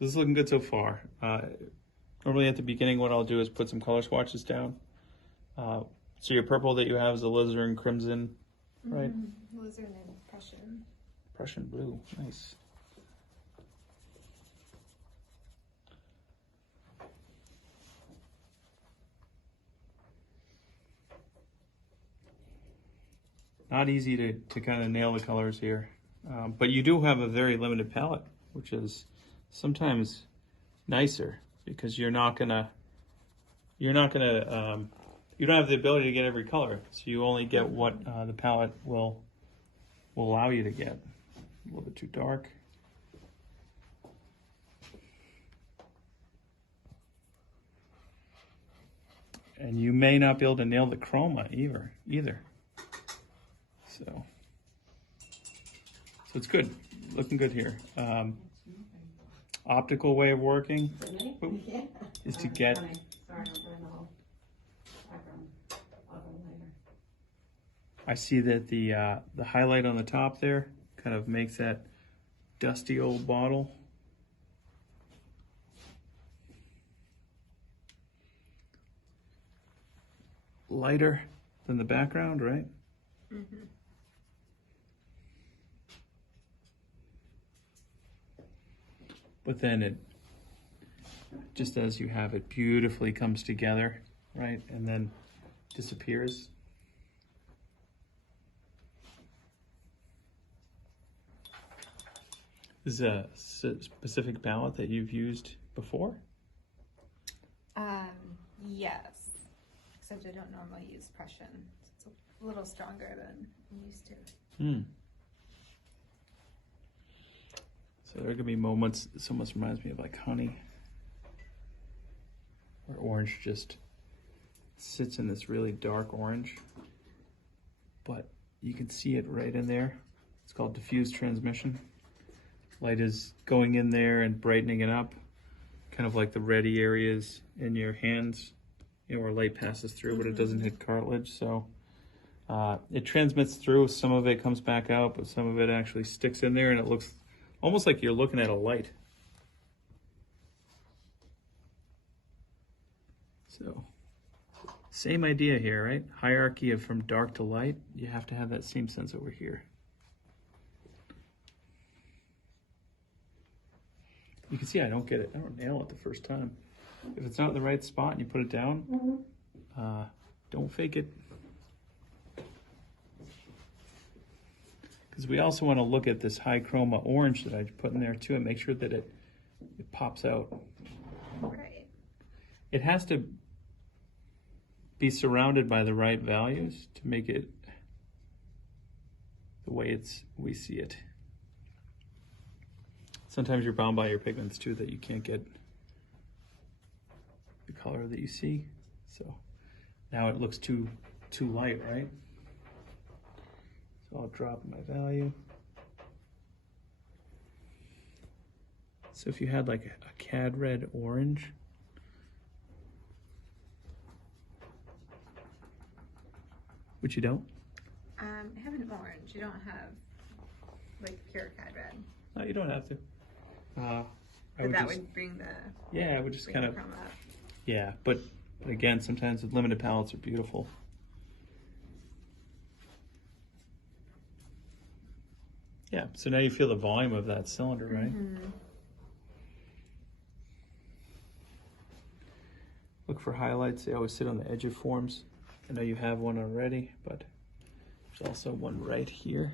this is looking good so far. Normally at the beginning, what I'll do is put some color swatches down. So your purple that you have is alizarin crimson, right? Alizarin and Prussian. Prussian blue, nice. Not easy to kind of nail the colors here, but you do have a very limited palette, which is sometimes nicer because you don't have the ability to get every color, so you only get what the palette will allow you to get. A little bit too dark. And you may not be able to nail the chroma either. So it's good, looking good here. Optical way of working is to get. I see that the highlight on the top there kind of makes that dusty old bottle. Lighter than the background, right? Mm-hmm. But then it, just as you have it, beautifully comes together, right? And then disappears. Is a specific palette that you've used before? Yes. Except I don't normally use Prussian. It's a little stronger than I'm used to. So there could be moments, this almost reminds me of like honey, where orange just sits in this really dark orange, but you can see it right in there. It's called diffuse transmission. Light is going in there and brightening it up, kind of like the ready areas in your hands, you know, where light passes through, but it doesn't hit cartilage. So it transmits through. Some of it comes back out, but some of it actually sticks in there, and it looks almost like you're looking at a light. So same idea here, right? Hierarchy of from dark to light. You have to have that same sense over here. You can see I don't get it. I don't nail it the first time. If it's not in the right spot and you put it down, don't fake it. Because we also want to look at this high chroma orange that I put in there too and make sure that it pops out. Right. It has to be surrounded by the right values to make it the way we see it. Sometimes you're bound by your pigments too, that you can't get the color that you see. So now it looks too light, right? So I'll drop my value. So if you had like a cad red orange, which you don't? I have an orange. You don't have like pure cad red. No, you don't have to. But that would bring the, yeah, it would just kind of, up. Yeah, but again, sometimes the limited palettes are beautiful. Yeah, so now you feel the volume of that cylinder, right? Look for highlights. They always sit on the edge of forms. I know you have one already, but there's also one right here.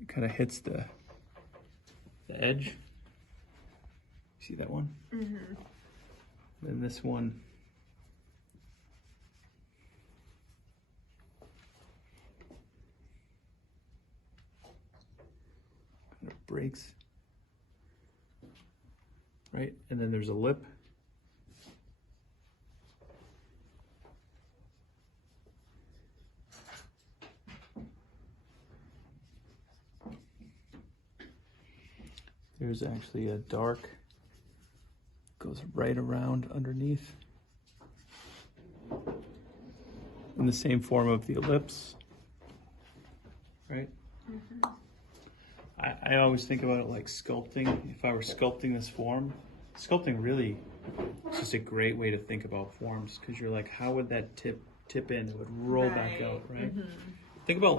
It kind of hits the edge. See that one? Then this one. Kind of breaks. Right? And then there's a lip. There's actually a dark, goes right around underneath. In the same form of the ellipse, right? I always think about it like sculpting. If I were sculpting this form, sculpting really is just a great way to think about forms, because you're like, how would that tip in? It would roll back out, right? Think about like